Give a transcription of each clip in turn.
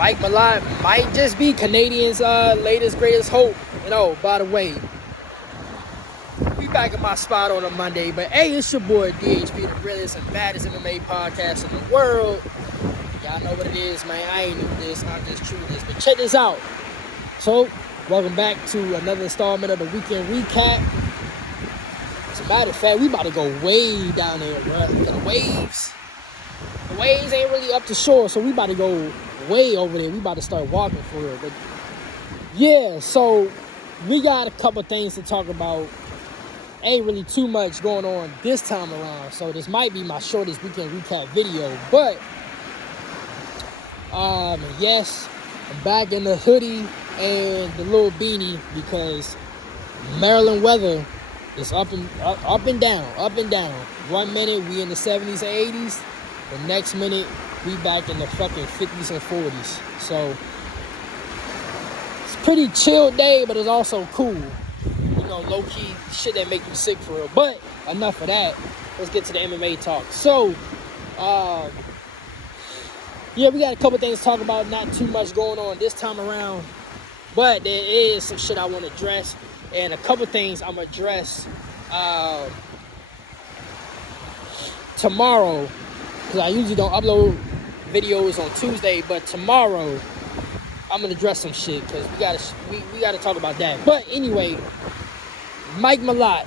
Mike Malott might just be Canadians' latest greatest hope. By the way, we back in my spot on a Monday. But hey, it's your boy DHP, the realest and baddest MMA podcast in the world. Y'all know what it is, man. I ain't new to this. I'm just true to this. But check this out. So, welcome back to another installment of the Weekend Recap. As a matter of fact, we about to go way down there, bro. The waves ain't really up to shore, so we about to go way over there. We about to start walking for real. But yeah, so we got a couple things to talk about. Ain't really too much going on this time around, so this might be my shortest Weekend Recap video. But yes, I'm back in the hoodie and the little beanie because Maryland weather is up and down. 1 minute we in the 70s and 80s, the next minute we back in the fucking 50s and 40s. So it's a pretty chill day, but it's also cool. Low-key shit that make you sick for real. But enough of that. Let's get to the MMA talk. So, yeah, we got a couple things to talk about. Not too much going on this time around, but there is some shit I want to address, and a couple things I'm gonna address tomorrow, because I usually don't upload videos on Tuesday, but tomorrow I'm gonna address some shit because we gotta talk about that. But anyway, Mike Malott,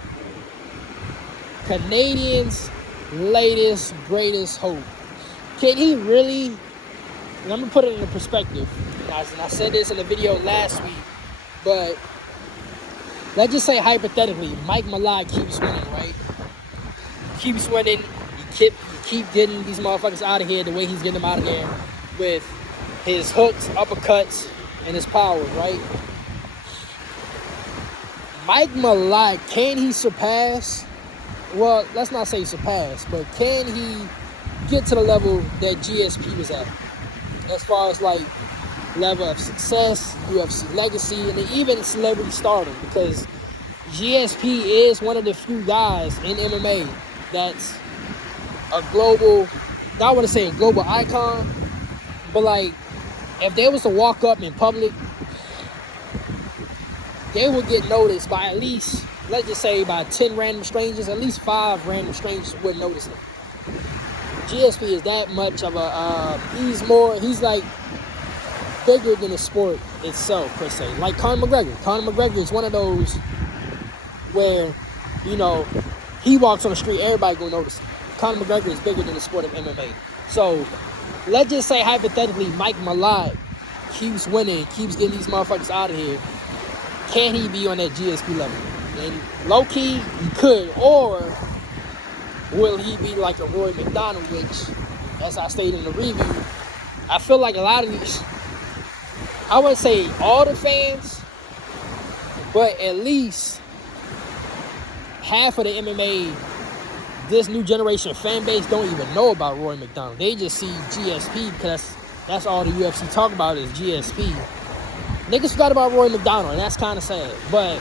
Canadians' latest greatest hope. Can he really? And I'm gonna put it in perspective. And I said this in the video last week, but let's just say hypothetically, Mike Malott keeps winning, right? Keeps winning. He keep getting these motherfuckers out of here the way he's getting them out of there with his hooks, uppercuts, and his powers, right? Mike Malott, can he surpass? Well, let's not say surpass, but can he get to the level that GSP was at? As far as like level of success, UFC legacy, and even celebrity stardom, because GSP is one of the few guys in MMA that's a global, I want to say a global icon, but like if they was to walk up in public, they would get noticed by at least, let's just say by 10 random strangers. At least 5 random strangers would notice them. GSP is that much of a, he's like bigger than the sport itself, per se. Like Conor McGregor. Conor McGregor is one of those where, he walks on the street, everybody gonna notice him. Conor McGregor is bigger than the sport of MMA. So, let's just say hypothetically, Mike Malott keeps winning, keeps getting these motherfuckers out of here. Can he be on that GSP level? And low-key, he could. Or will he be like a Rory Macdonald, which, as I stated in the review, I feel like a lot of these, I wouldn't say all the fans, but at least half of the MMA, this new generation fan base don't even know about Rory Macdonald. They just see GSP because that's all the UFC talk about is GSP. Niggas forgot about Rory Macdonald, and that's kind of sad. But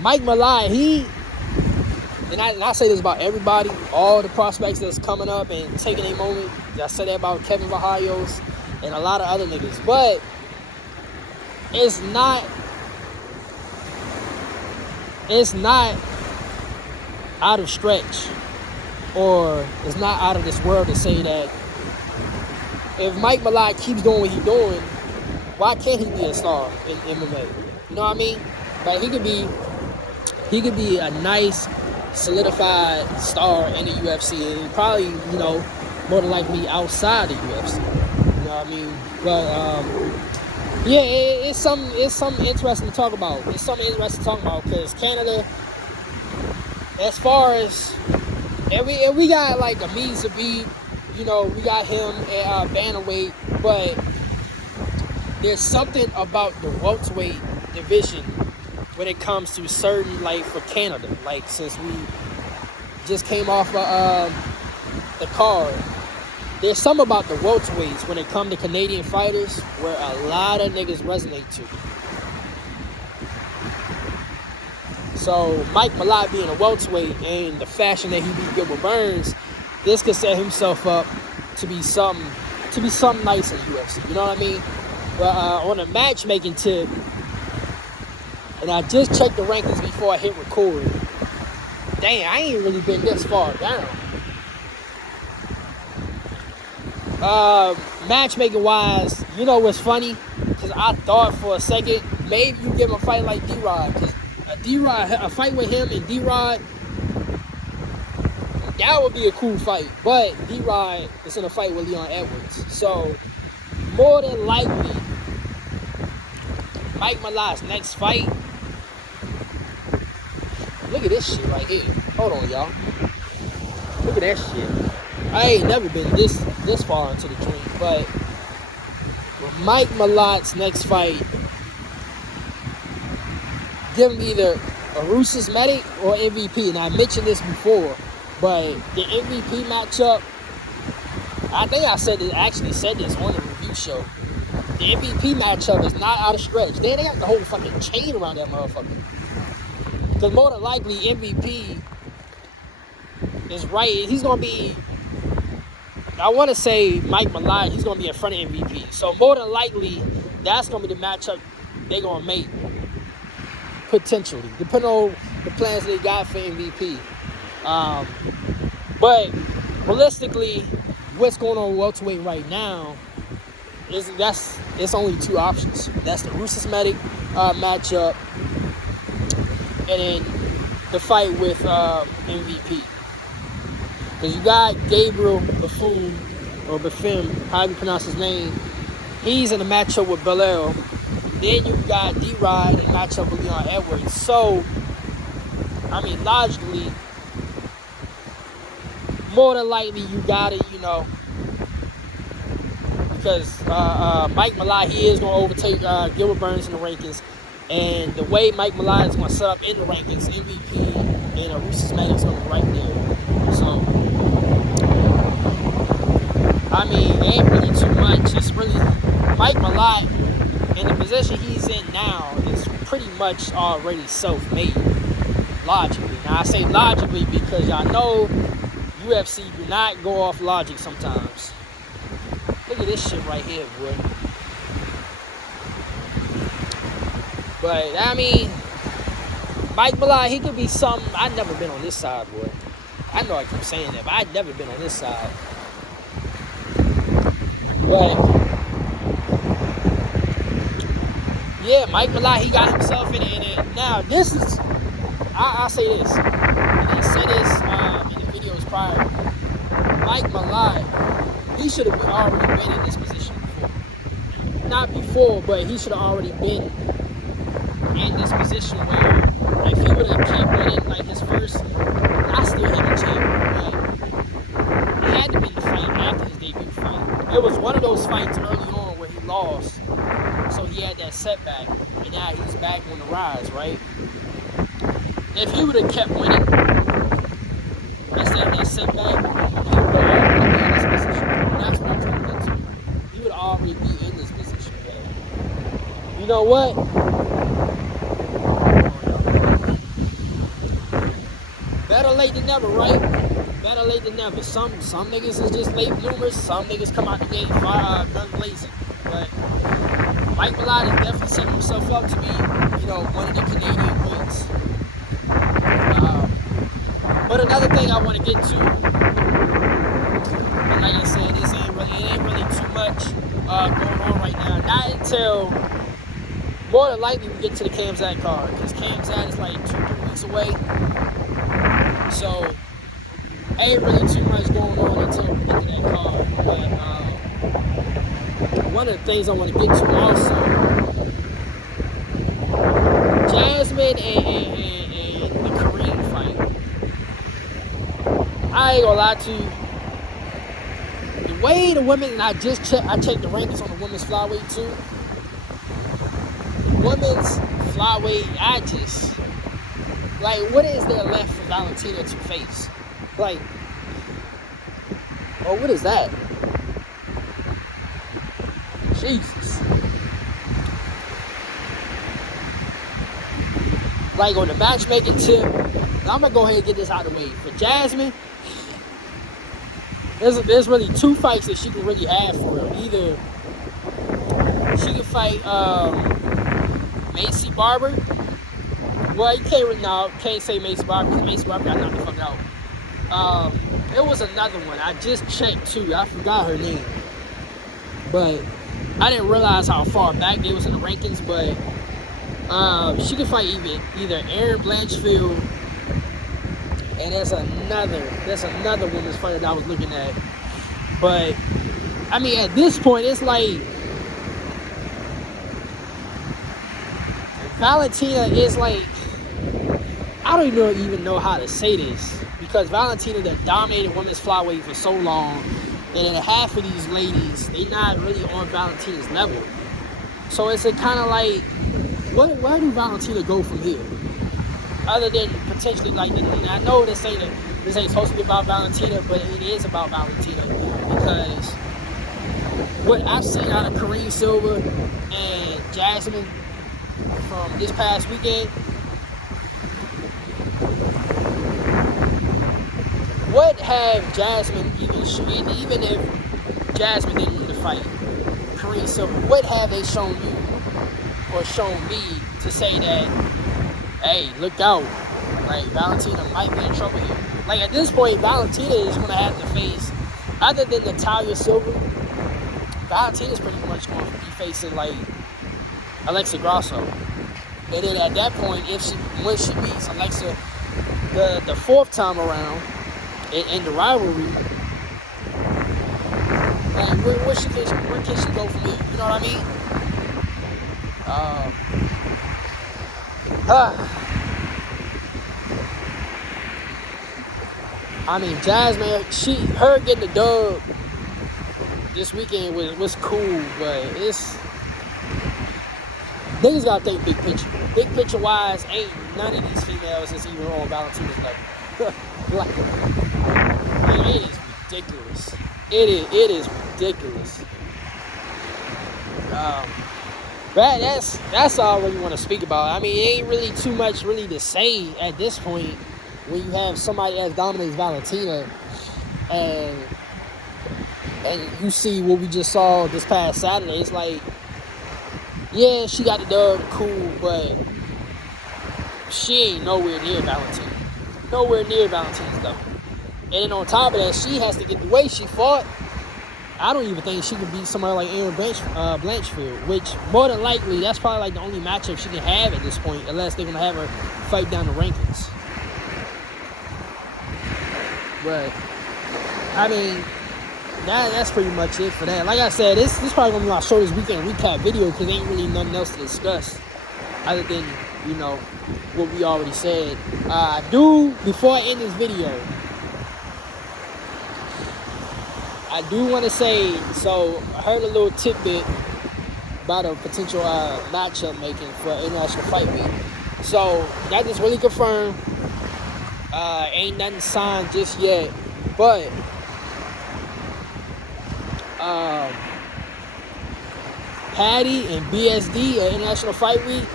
Mike Malott, and I say this about everybody, all the prospects that's coming up and taking a moment. I said that about Kevin Vahayos and a lot of other niggas. But it's not out of stretch, or it's not out of this world to say that if Mike Malott keeps doing what he's doing, why can't he be a star in MMA? You know what I mean? Like he could be a nice, solidified star in the UFC, and probably, more than likely outside the UFC. You know what I mean? But yeah, it's something interesting to talk about. It's something interesting to talk about because Canada, as far as and we got like a means to be. We got him at bantamweight, but there's something about the welterweight division when it comes to certain, like for Canada, like since we just came off the card, there's something about the welterweights when it comes to Canadian fighters where a lot of niggas resonate to. So Mike Malott being a welterweight and the fashion that he beat Gilbert Burns, this could set himself up to be something to be something nice in UFC. You know what I mean? But on a matchmaking tip, and I just checked the rankings before I hit record. Dang, I ain't really been this far down. Matchmaking wise, you know what's funny? Because I thought for a second maybe you give him a fight like D-Rod, because a fight with him and D-Rod, that would be a cool fight. But D-Rod is in a fight with Leon Edwards, so more than likely Mike Malott's next fight. Look at this shit right here. Hold on, y'all. Look at that shit. I ain't never been this far into the dream, but with Mike Malott's next fight, give him either a Rusas Medic or MVP. And I mentioned this before, but the MVP matchup, I think I actually said this on the review show. The MVP matchup is not out of stretch. They got the whole fucking chain around that motherfucker. Because more than likely, MVP is right. He's going to be, I want to say Mike Malott, he's going to be in front of MVP. So more than likely, that's going to be the matchup they're going to make. Potentially. Depending on the plans they got for MVP. But realistically, what's going on welterweight right now is it's only two options. That's the Rusas Medic matchup, and then the fight with MVP. Because you got Gabriel Bafim, however you pronounce his name. He's in a matchup with Belair. Then you got D-Rod in a matchup with Leon Edwards. So, I mean, logically, more than likely you got it, you know, because Mike Malott, he is going to overtake Gilbert Burns in the rankings. And the way Mike Malott is going to set up in the rankings, MVP and Rusas Medic is going to be right there. So, I mean, it ain't really too much. It's really, Mike Malott, in the position he's in now, is pretty much already self-made, logically. Now, I say logically because y'all know UFC do not go off logic sometimes. Look at this shit right here, boy. But, I mean, Mike Malott, he could be something. I've never been on this side, boy. I know I keep saying that, but I've never been on this side. But, yeah, Mike Malott, he got himself in it. Now, this is, I'll say this. And I said this in the videos prior. Mike Malott, he should have already been in this position before. Not before, but he should have already been in this position where if he would have kept winning like his first, I still hit a champion, but it had to be the fight after his debut fight. It was one of those fights early on where he lost, so he had that setback, and now he's back on the rise, right? If he would have kept winning instead of that setback, he would have already been in this position. And that's what I'm trying to get to. He would already be in this position. But you know what? Better late than never, right? Better late than never. Some niggas is just late bloomers. Some niggas come out the gate done blazing. But Mike Malott is definitely setting himself up to be, you know, one of the Canadian queens. But another thing I want to get to, and like I said, it ain't really too much going on right now. Not until more than likely we get to the Kamzat card, because Kamzat is like 2-3 weeks away. So ain't really too much going on until we get to that card. But one of the things I want to get to also, Jasmine and the Korean fight. I ain't gonna lie to you. The way the women, and I checked the rankings on the women's flyweight too. Women's flyweight, like, what is there left for Valentina to face? Like, oh, what is that? Jesus. Like, on the matchmaking tip, I'm going to go ahead and get this out of the way. For Jasmine, there's really two fights that she can really have for real. Either she can fight Macy Barber. Well, you can't say Macy Barber because Macy Barber got knocked the fuck out. It was another one. I just checked too. I forgot her name, but I didn't realize how far back they was in the rankings. But she could fight either Erin Blanchfield, and there's another women's fighter that I was looking at. But I mean, at this point, it's like Valentina is like, I don't even know how to say this, because Valentina that dominated women's flyweight for so long, and then half of these ladies, they not really on Valentina's level. So it's a kind of like, where do Valentina go from here? Other than potentially like, and I know this ain't supposed to be about Valentina, but it is about Valentina, because what I've seen out of Kareem Silva and Jasmine from this past weekend, what have Jasmine even if Jasmine didn't win the fight, Kareem Silva, what have they shown you or shown me to say that, hey, look out, like Valentina might be in trouble here? Like at this point, Valentina is going to have to face, other than Natalia Silva, Valentina's pretty much going to be facing like Alexa Grasso. And then at that point, when she beats Alexa the fourth time around in the rivalry, like where can she go from here? You know what I mean? I mean, Jasmine, her getting the dub this weekend was cool, but niggas gotta think big picture. Big picture wise, ain't none of these females that's even on Valentina's level. Like, it is ridiculous. It is ridiculous. But that's all I really want to speak about. I mean, it ain't really too much really to say at this point when you have somebody that dominates Valentina, and you see what we just saw this past Saturday. It's like, yeah, she got the dub, cool, but she ain't nowhere near Valentina. Nowhere near Valentina's level. And then on top of that, she has to get the way she fought. I don't even think she could beat somebody like Erin Blanchfield, which more than likely, that's probably like the only matchup she can have at this point, unless they're going to have her fight down the rankings. But, I mean, that's pretty much it for that. Like I said, this probably going to be my shortest weekend recap video, because there ain't really nothing else to discuss other than, you know, what we already said. Before I end this video, I do want to say, so I heard a little tidbit about a potential matchup making for International Fight Week. So that is really confirmed. Ain't nothing signed just yet, but Patty and BSD at International Fight Week.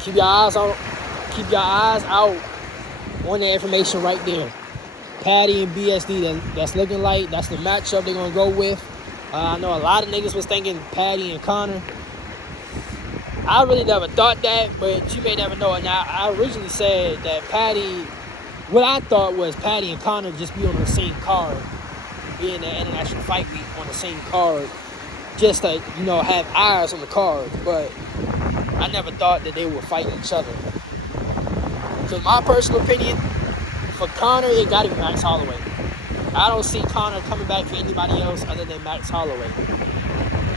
Keep your eyes out on the information right there. Patty and BSD, that's looking like that's the matchup they're gonna go with. I know a lot of niggas was thinking Patty and Connor. I really never thought that, but you may never know. And I originally said that what I thought was Patty and Connor just be on the same card, being the International Fight Week on the same card, just to, you know, have eyes on the card. But I never thought that they would fight each other. So my personal opinion, for Connor, it got to be Max Holloway. I don't see Connor coming back for anybody else other than Max Holloway.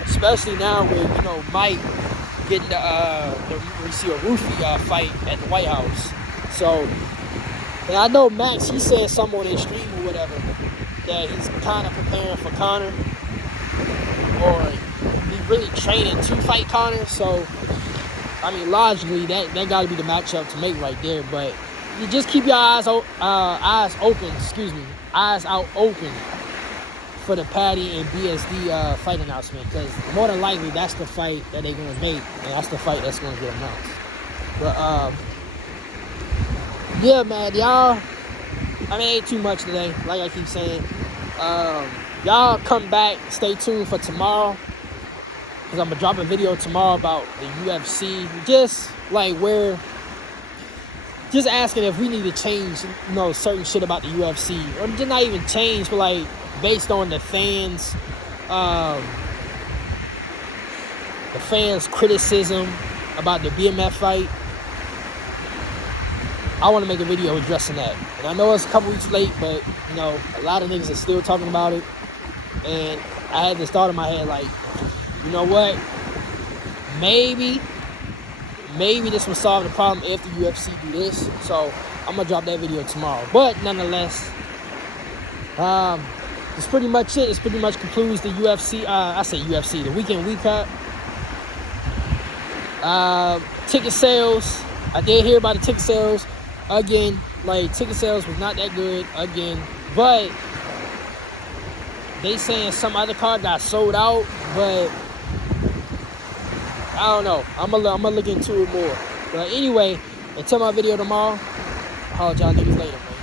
Especially now with, you know, Mike getting we see a Roofy fight at the White House. So, and I know Max, he said something on his stream or whatever, that he's kind of preparing for Connor, or he's really training to fight Connor. So, I mean, logically, that got to be the matchup to make right there. But you just keep your eyes out open for the Patty and BSD fight announcement, because more than likely that's the fight that they're going to make, and that's the fight that's going to get announced. But yeah, man, y'all. I mean, ain't too much today, like I keep saying. Y'all come back, stay tuned for tomorrow, because I'm gonna drop a video tomorrow about the UFC. Just like just asking if we need to change, certain shit about the UFC, or just not even change, but like based on the fans' criticism about the BMF fight. I want to make a video addressing that. And I know it's a couple weeks late, but, a lot of niggas are still talking about it. And I had this thought in my head, like, you know what? Maybe this will solve the problem if the UFC do this. So I'm going to drop that video tomorrow. But nonetheless, it's pretty much it. It's pretty much concludes the UFC. The weekend recap. Ticket sales. I did hear about the ticket sales. Again, ticket sales was not that good again, but they saying some other card got sold out, but I don't know. I'm gonna look into it more. But anyway, until my video tomorrow, I'll holler at y'all niggas later, man.